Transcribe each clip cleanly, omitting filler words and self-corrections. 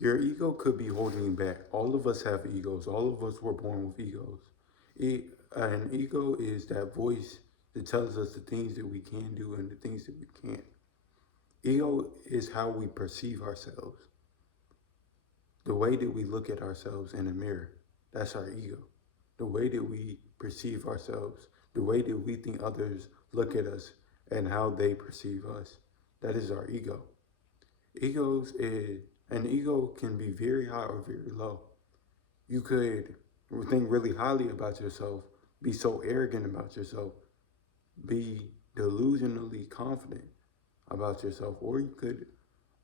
Your ego could be holding you back. All of us have egos. All of us were born with egos. An ego is that voice that tells us the things that we can do and the things that we can't. Ego is how we perceive ourselves. The way that we look at ourselves in a mirror, that's our ego. The way that we perceive ourselves, the way that we think others look at us and how they perceive us, that is our ego. Egos is An ego can be very high or very low. You could think really highly about yourself, be so arrogant about yourself, be delusionally confident about yourself, or you could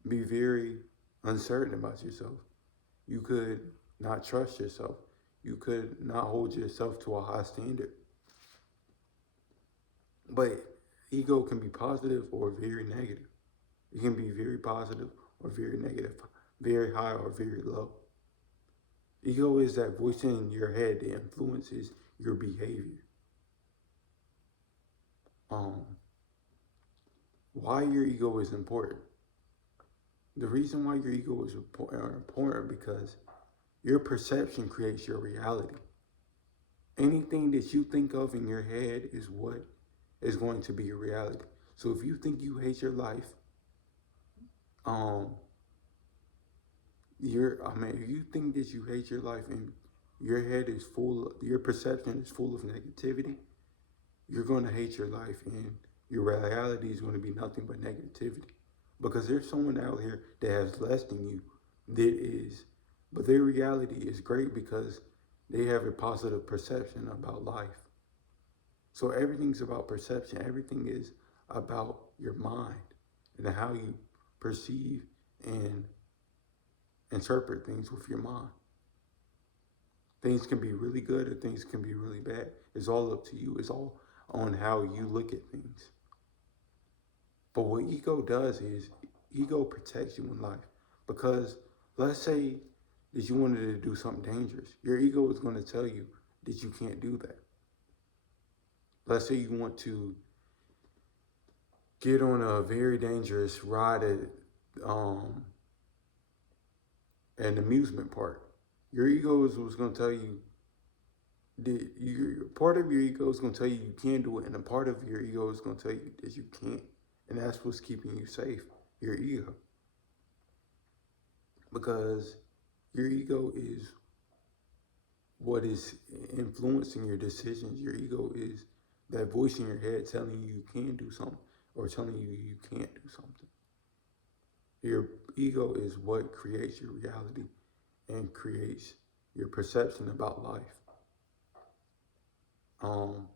be very uncertain about yourself. You could not trust yourself. You could not hold yourself to a high standard. But ego can be positive or very negative. It can be very positive or very negative, very high or very low. Ego is that voice in your head that influences your behavior. Um, why your ego is important. The reason why your ego is important because your perception creates your reality. Anything that you think of in your head is what is going to be your reality. So if you think you hate your life, um, if you think that you hate your life and your head is full, your perception is full of negativity, you're going to hate your life and your reality is going to be nothing but negativity. Because there's someone out here that has less than you that is, but their reality is great because they have a positive perception about life. So everything's about perception. Everything is about your mind and how you perceive and interpret things with your mind. Things can be really good or things can be really bad. It's all up to you. It's all on how you look at things. But what ego does is ego protects you in life. Because let's say that you wanted to do something dangerous. Your ego is going to tell you that you can't do that. Let's say you want to get on a very dangerous ride at an amusement park. Your ego is what's going to tell you that part of your ego is going to tell you you can do it, and a part of your ego is going to tell you that you can't. And that's what's keeping you safe, your ego. Because your ego is what is influencing your decisions. Your ego is that voice in your head telling you you can do something or telling you you can't do something. Your ego is what creates your reality and creates your perception about life. Um,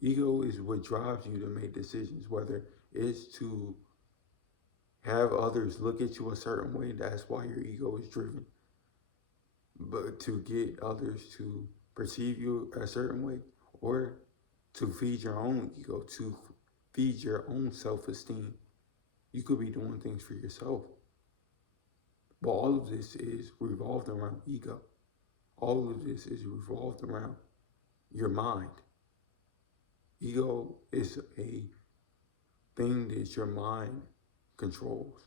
Ego is what drives you to make decisions, whether it's to have others look at you a certain way, that's why your ego is driven. But to get others to perceive you a certain way, or to feed your own ego, to feed your own self esteem. You could be doing things for yourself. But all of this is revolved around ego. All of this is revolved around your mind. Ego is a thing that your mind controls.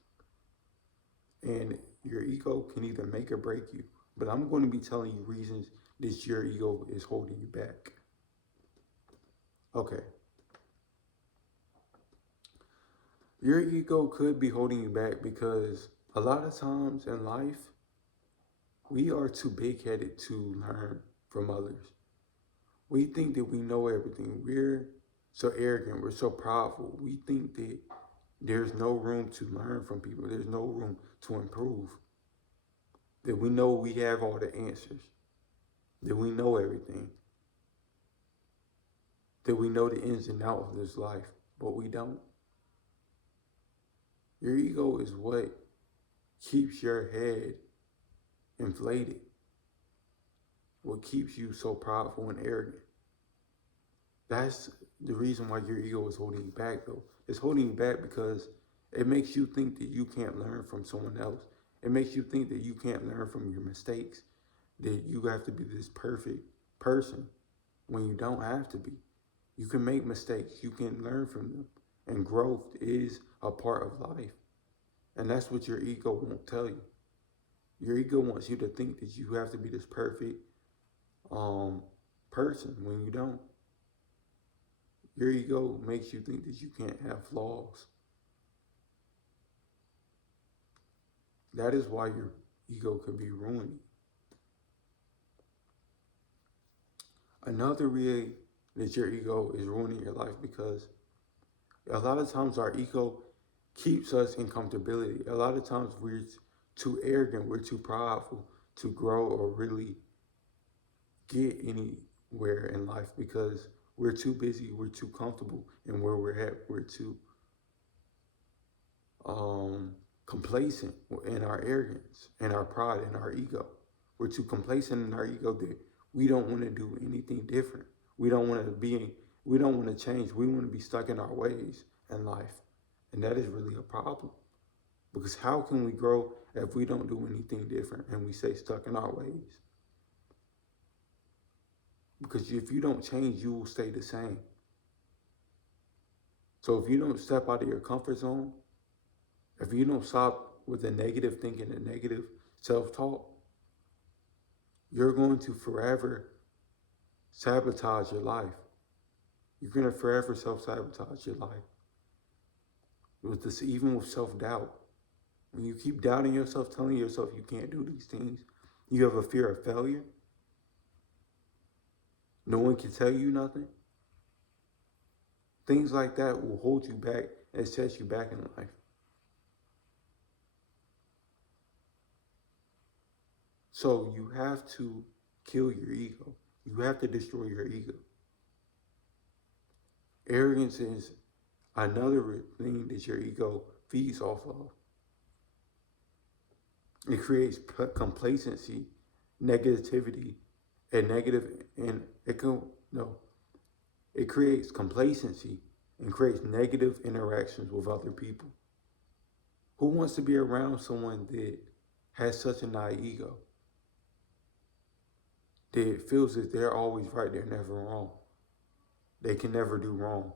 And your ego can either make or break you. But I'm going to be telling you reasons that your ego is holding you back. Okay. Your ego could be holding you back because a lot of times in life, we are too big headed to learn from others. We think that we know everything. We're so arrogant. We're so powerful. We think that there's no room to learn from people. There's no room to improve. That we know we have all the answers. That we know everything. That we know the ins and outs of this life, but we don't. Your ego is what keeps your head inflated. What keeps you so powerful and arrogant. That's the reason why your ego is holding you back, though. It's holding you back because it makes you think that you can't learn from someone else. It makes you think that you can't learn from your mistakes, that you have to be this perfect person when you don't have to be. You can make mistakes, you can learn from them, and growth is a part of life. And that's what your ego won't tell you. Your ego wants you to think that you have to be this perfect person when you don't. Your ego makes you think that you can't have flaws. That is why your ego could be ruining. Another way that your ego is ruining your life, because a lot of times our ego keeps us in comfortability. A lot of times we're too arrogant, we're too prideful to grow or really get anywhere in life because we're too busy, we're too comfortable, and where we're at, we're too complacent in our arrogance and our pride and our ego. We're too complacent in our ego that we don't want to do anything different. We don't want to change. We want to be stuck in our ways in life. And that is really a problem. Because how can we grow if we don't do anything different and we stay stuck in our ways? Because if you don't change, you will stay the same. So if you don't step out of your comfort zone, if you don't stop with the negative thinking and negative self-talk, you're going to forever sabotage your life. You're going to forever self-sabotage your life. With this, even with self-doubt. When you keep doubting yourself, telling yourself you can't do these things, you have a fear of failure. No one can tell you nothing. Things like that will hold you back and set you back in life. So you have to kill your ego. You have to destroy your ego. Arrogance is another thing that your ego feeds off of. It creates complacency, negativity, it creates complacency and creates negative interactions with other people. Who wants to be around someone that has such a high ego? That feels that they're always right, they're never wrong. They can never do wrong.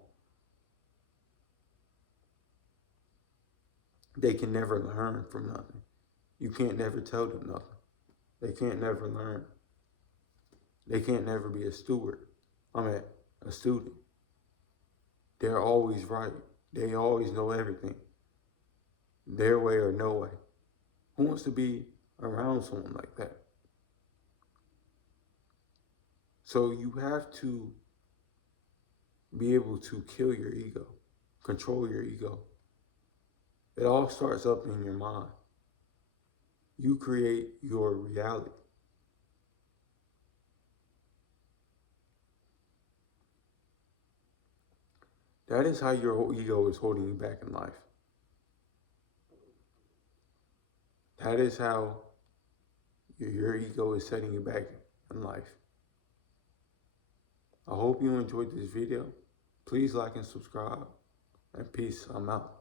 They can never learn from nothing. You can't never tell them nothing. They can't never learn. They can't never be a student. They're always right. They always know everything. Their way or no way. Who wants to be around someone like that? So you have to be able to kill your ego, control your ego. It all starts up in your mind. You create your reality. That is how your ego is holding you back in life. That is how your ego is setting you back in life. I hope you enjoyed this video. Please like and subscribe. And peace. I'm out.